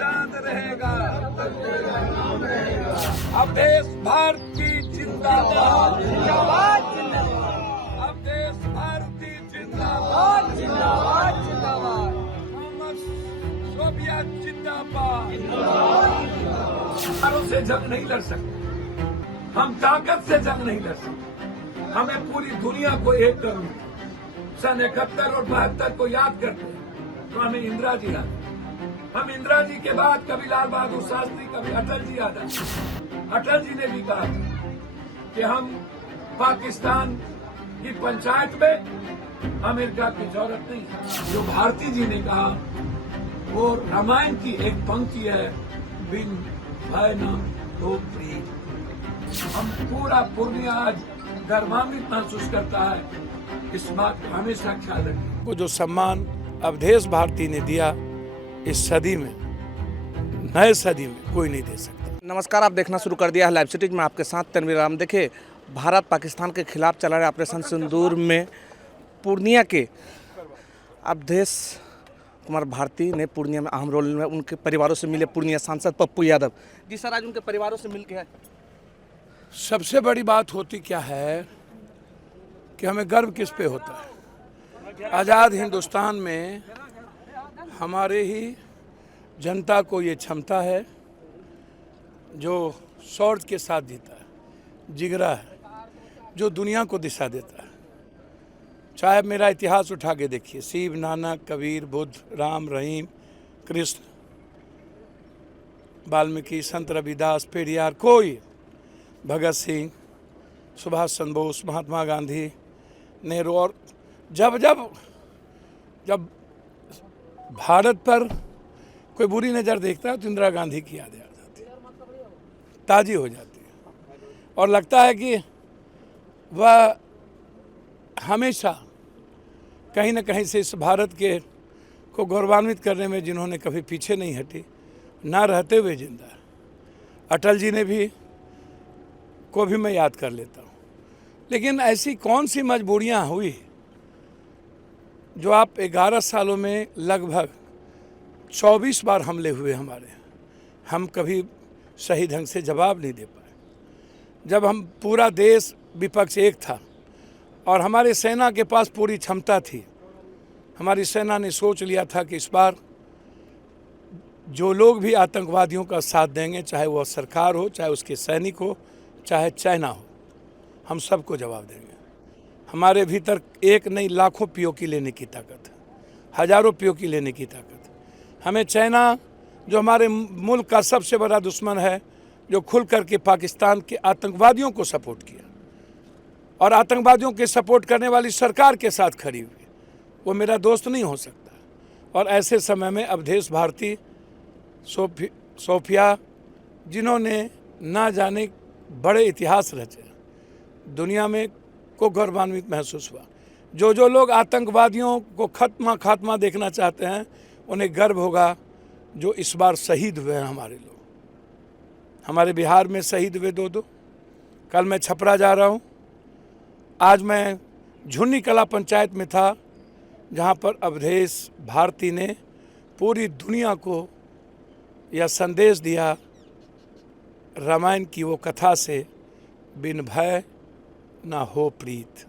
चांद रहेगा। अवधेश भारती जिंदाबाद, जिंदाबाद जिंदाबाद अवधेश भारती जिंदाबाद, जिंदाबाद जिंदाबाद मोहम्मद शोभिया जिंदाबाद। हथियारों से जंग नहीं लड़ सकते, हम ताकत से जंग नहीं लड़ सकते। हमें पूरी दुनिया को एक करना है। सन 71 और 72 को याद करते हैं तो हमें इंदिरा जी याद, हम इंदिरा जी के बाद कभी लाल बहादुर शास्त्री, कभी अटल जी याद आते। अटल जी ने भी कहा था कि हम पाकिस्तान की पंचायत में अमेरिका की जरूरत नहीं है। जो भारती जी ने कहा वो रामायण की एक पंक्ति है, बिन भय न हो प्रीत। हम पूरा पूर्णिया आज गर्वान्वित महसूस करता है। इस बात का हमेशा ख्याल रखें। को जो सम्मान अवधेश भारती ने दिया, इस सदी में, नए सदी में कोई नहीं दे सकता। नमस्कार, आप देखना शुरू कर दिया है लाइव सिटीज में, आपके साथ तनवीर राम। देखिए, भारत पाकिस्तान के खिलाफ चला रहे ऑपरेशन सिंदूर में पूर्णिया के अवधेश कुमार भारती ने पूर्णिया में अहम रोल में उनके परिवारों से मिले। पूर्णिया सांसद पप्पू यादव जी, सर आज उनके परिवारों से मिल के है। सबसे बड़ी बात होती क्या है कि हमें गर्व किस पे होता है। आज़ाद हिंदुस्तान में हमारे ही जनता को ये क्षमता है जो शौर्य के साथ जीता है, जिगरा है, जो दुनिया को दिशा देता है। चाहे मेरा इतिहास उठा के देखिए, शिव, नानक, कबीर, बुद्ध, राम, रहीम, कृष्ण, वाल्मीकि, संत रविदास, पेरियार, कोई, भगत सिंह, सुभाष चंद्र बोस, महात्मा गांधी, नेहरू, और जब जब जब भारत पर कोई बुरी नज़र देखता है तो इंदिरा गांधी की याद आ जाती है, ताज़ी हो जाती है, और लगता है कि वह हमेशा कहीं न कहीं से इस भारत के को गौरवान्वित करने में जिन्होंने कभी पीछे नहीं हटी, ना रहते हुए जिंदा है। अटल जी ने भी को भी मैं याद कर लेता हूँ। लेकिन ऐसी कौन सी मजबूरियाँ हुई जो आप 11 सालों में लगभग 24 बार हमले हुए हमारे, हम कभी सही ढंग से जवाब नहीं दे पाए। जब हम पूरा देश विपक्ष एक था और हमारी सेना के पास पूरी क्षमता थी, हमारी सेना ने सोच लिया था कि इस बार जो लोग भी आतंकवादियों का साथ देंगे, चाहे वह सरकार हो, चाहे उसके सैनिक हो, चाहे चाइना हो, हम सबको जवाब देंगे। हमारे भीतर एक नहीं लाखों पीओके लेने की ताकत है, हजारों पीओके लेने की ताकत है। हमें चाइना, जो हमारे मुल्क का सबसे बड़ा दुश्मन है, जो खुल करके पाकिस्तान के आतंकवादियों को सपोर्ट किया और आतंकवादियों के सपोर्ट करने वाली सरकार के साथ खड़ी हुई, वो मेरा दोस्त नहीं हो सकता। और ऐसे समय में अवधेश भारती, सोफिया, जिन्होंने ना जाने बड़े इतिहास रचे, दुनिया में को गौरवान्वित महसूस हुआ। जो लोग आतंकवादियों को खात्मा देखना चाहते हैं, उन्हें गर्व होगा जो इस बार शहीद हुए हैं हमारे लोग। हमारे बिहार में शहीद हुए दो। कल मैं छपरा जा रहा हूँ, आज मैं झुन्नी कला पंचायत में था, जहाँ पर अवधेश भारती ने पूरी दुनिया को यह संदेश दिया रामायण की वो कथा से, बिन भय ना हो प्रीत।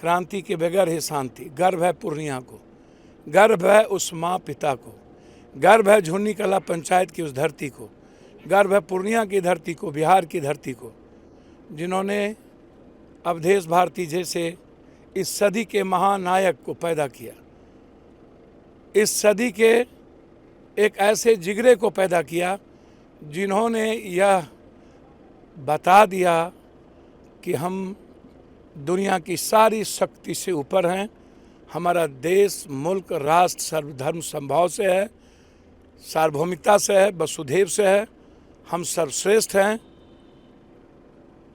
क्रांति के बगैर है शांति। गर्व है पूर्णिया को, गर्व है उस माँ पिता को, गर्व है झुन्नी कला पंचायत की उस धरती को, गर्व है पूर्णिया की धरती को, बिहार की धरती को, जिन्होंने अवधेश भारती जैसे इस सदी के महानायक को पैदा किया, इस सदी के एक ऐसे जिगरे को पैदा किया जिन्होंने यह बता दिया कि हम दुनिया की सारी शक्ति से ऊपर हैं। हमारा देश, मुल्क, राष्ट्र सर्वधर्म समभाव से है, सार्वभौमिकता से है, वसुधैव से है। हम सर्वश्रेष्ठ हैं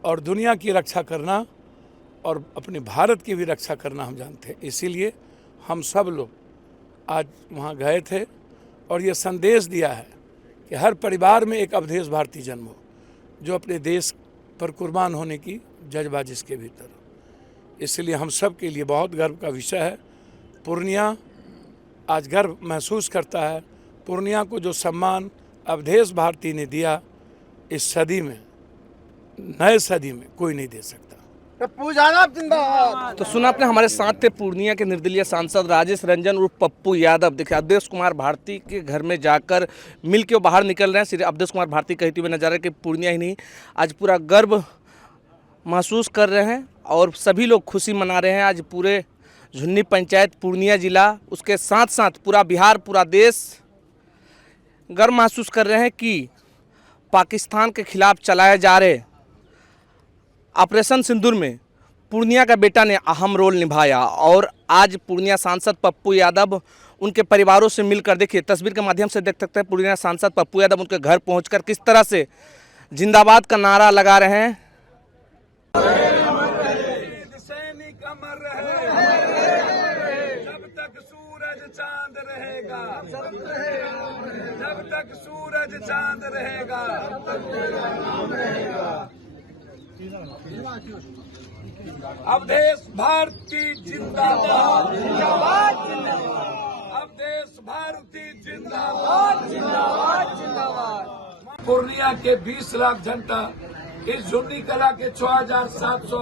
और दुनिया की रक्षा करना और अपने भारत की भी रक्षा करना हम जानते हैं। इसीलिए हम सब लोग आज वहाँ गए थे और ये संदेश दिया है कि हर परिवार में एक अवधेश भारती जन्म हो, जो अपने देश पर कुर्बान होने की जज्बा जिसके भीतर हो। इसलिए हम सब के लिए बहुत गर्व का विषय है। पूर्णिया आज गर्व महसूस करता है, पूर्णिया को जो सम्मान अवधेश भारती ने दिया, इस सदी में, नए सदी में कोई नहीं दे सकता। तो सुना आपने, हमारे साथ थे पूर्णिया के निर्दलीय सांसद राजेश रंजन उर्फ पप्पू यादव। देखिए, अवधेश कुमार भारती के घर में जाकर मिल के वो बाहर निकल रहे हैं। सिर्फ अवधेश कुमार भारती कहते हुए नजर है कि पूर्णिया ही नहीं, आज पूरा गर्व महसूस कर रहे हैं और सभी लोग खुशी मना रहे हैं। आज पूरे झुन्नी पंचायत, पूर्णिया जिला, उसके साथ साथ पूरा बिहार, पूरा देश गर्व महसूस कर रहे हैं कि पाकिस्तान के खिलाफ चलाए जा रहे ऑपरेशन सिंदूर में पूर्णिया का बेटा ने अहम रोल निभाया। और आज पूर्णिया सांसद पप्पू यादव उनके परिवारों से मिलकर, देखिए तस्वीर के माध्यम से देख सकते हैं, पूर्णिया सांसद पप्पू यादव उनके घर पहुंचकर किस तरह से जिंदाबाद का नारा लगा रहे हैं। सैनिक अमर रहे, जब तक सूरज चांद रहेगा, जब तक सूरज चांद रहेगा। अवधेश भारती जिंदाबाद, जिंदाबाद जिंदाबाद, अवधेश भारती जिंदाबाद, जिंदाबाद जिंदाबाद। पूर्णिया के 20 लाख जनता, इस झुन्नी कला के 6,700,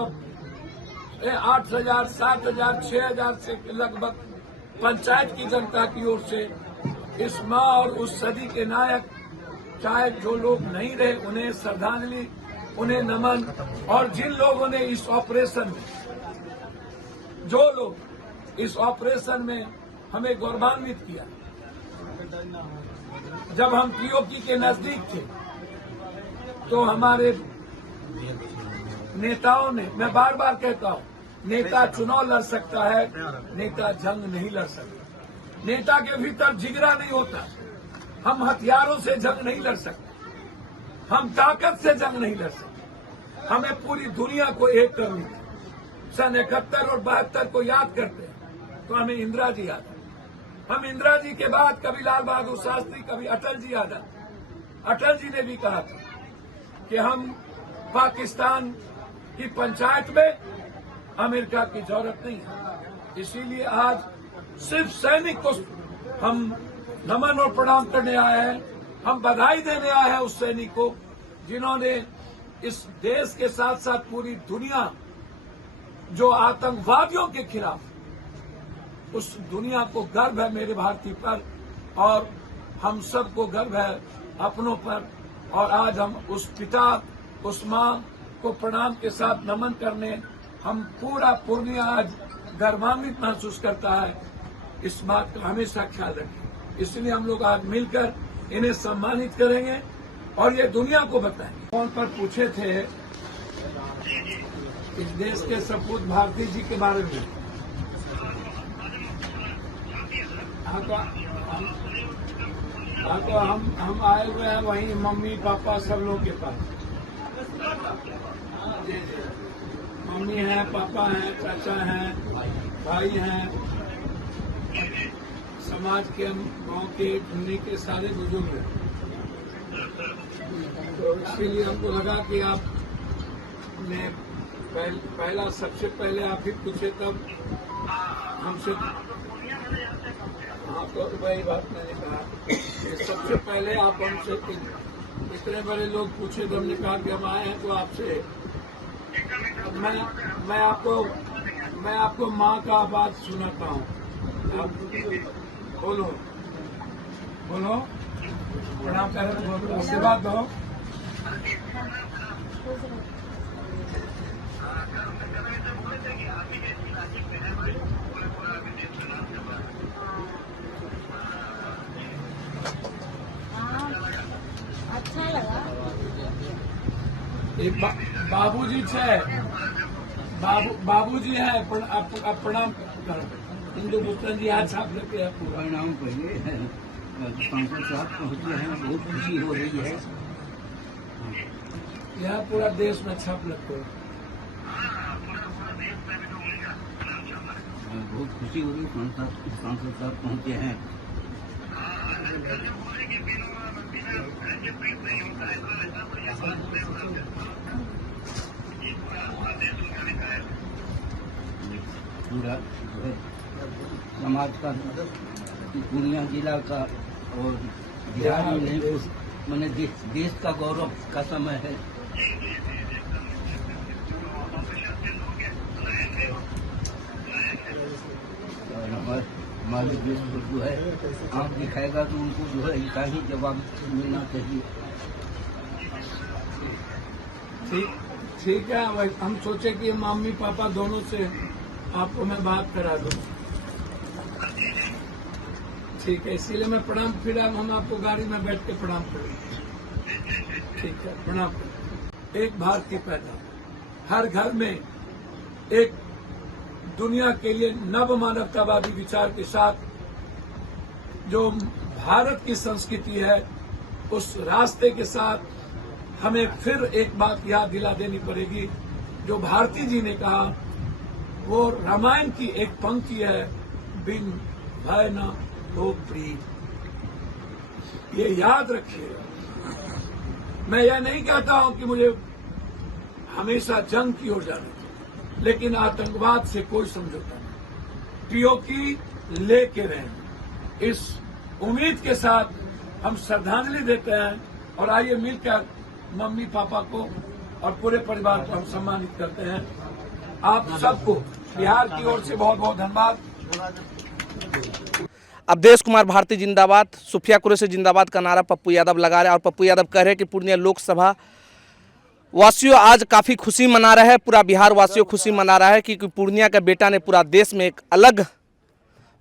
8,000, 7,000, 6,000 से लगभग पंचायत की जनता की ओर से इस माँ और उस सदी के नायक, चाहे जो लोग नहीं रहे, उन्हें श्रद्धांजलि, उन्हें नमन। और जिन लोगों ने इस ऑपरेशन में, जो लोग इस ऑपरेशन में हमें गौरवान्वित किया, जब हम पीओके के नजदीक थे तो हमारे नेताओं ने, मैं बार बार कहता हूं, नेता चुनाव लड़ सकता है, नेता जंग नहीं लड़ सकता। नेता के भीतर जिगरा नहीं होता। हम हथियारों से जंग नहीं लड़ सकते, हम ताकत से जंग नहीं लड़ सकते। हमें पूरी दुनिया को एक करनी है। सन 71 और 72 को याद करते हैं तो हमें इंदिरा जी याद है। हम इंदिरा जी के बाद कभी लाल बहादुर शास्त्री, कभी अटल जी याद आते। अटल जी ने भी कहा था कि हम पाकिस्तान की पंचायत में अमेरिका की जरूरत नहीं है। इसीलिए आज सिर्फ सैनिक को हम नमन और प्रणाम करने आए हैं। हम बधाई देने आए हैं उस सैनिक को जिन्होंने इस देश के साथ साथ पूरी दुनिया, जो आतंकवादियों के खिलाफ, उस दुनिया को गर्व है मेरे भारती पर और हम सबको गर्व है अपनों पर। और आज हम उस पिता, उस मां को प्रणाम के साथ नमन करने, हम पूरा पूर्णिया आज गर्वान्वित महसूस करता है। इस बात का हमेशा ख्याल रखें। इसलिए हम लोग आज मिलकर इन्हें सम्मानित करेंगे और ये दुनिया को बताएंगे। फोन पर पूछे थे इस देश के सपूत भारती जी के बारे में। हाँ तो हम आए हुए हैं वहीं मम्मी पापा सब लोग के पास। मम्मी हैं, पापा हैं, चाचा हैं, भाई हैं, समाज के, गांव के, झुन्नी के सारे बुजुर्ग हैं। तो इसलिए हमको लगा कि आपने पहला, सबसे पहले आप ही पूछे तब हमसे। हाँ तो वही बात मैंने कहा कि सबसे पहले आप हमसे, इतने बड़े लोग पूछे तो हमने कहा कि हम आए हैं तो आपसे। मैं आपको माँ का बात सुनाता हूँ। आप बोलो बोलो, प्रणाम करो, आशीर्वाद दो। अच्छा लगा। एक बाबूजी छे, बाबूजी है, प्रणाम करो। हिंदू मुस्लिम जी हाथ छाप लेते हैं पूरा। परिणाम पहले सांसद साहब पहुंचे हैं, बहुत खुशी हो रही है। यहाँ पूरा देश में छाप लगते हैं। बहुत खुशी हो रही है, सांसद साहब पहुंचे हैं। पूरा समाज का, पूर्णिया जिला का और बिहार में नहीं कुछ मैंने देश का गौरव का समय है। और हमारे देश को जो है आंख दिखाएगा तो उनको जो है इसका ही जवाब मिलना चाहिए। ठीक है। वही हम सोचे कि मम्मी पापा दोनों से आपको मैं बात करा दूं। ठीक है, इसीलिए मैं प्रणाम, फिर अब हम आपको गाड़ी में बैठ के प्रणाम करेंगे। ठीक है, प्रणाम। एक भारतीय पैदा, हर घर में एक दुनिया के लिए नव मानवतावादी विचार के साथ जो भारत की संस्कृति है, उस रास्ते के साथ हमें फिर एक बात याद दिला देनी पड़ेगी। जो भारती जी ने कहा, वो रामायण की एक पंक्ति है, बिन भय न हो प्रीत। ये याद रखिएगा। मैं यह नहीं कहता हूं कि मुझे हमेशा जंग की ओर जाना चाहिए, लेकिन आतंकवाद से कोई समझौता नहीं। पीओकी लेके रहें, इस उम्मीद के साथ हम श्रद्धांजलि देते हैं। और आइए मिलकर मम्मी पापा को और पूरे परिवार को हम सम्मानित करते हैं। आप सबको बिहार की ओर से बहुत बहुत धन्यवाद। अवधेश कुमार भारती जिंदाबाद, सुफिया कुरैशी जिंदाबाद का नारा पप्पू यादव लगा रहे हैं। और पप्पू यादव कह रहे हैं कि पूर्णिया लोकसभा वासियों आज काफ़ी खुशी मना रहे हैं, पूरा बिहार वासियों खुशी मना रहा है क्योंकि पूर्णिया के बेटा ने पूरा देश में एक अलग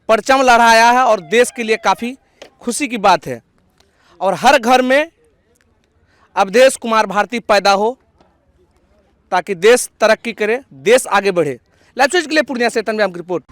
परचम लहराया है और देश के लिए काफ़ी खुशी की बात है। और हर घर में अवधेश कुमार भारती पैदा हो ताकि देश तरक्की करे, देश आगे बढ़े। लाइव न्यूज़ के लिए पूर्णिया से तन्वी की रिपोर्ट।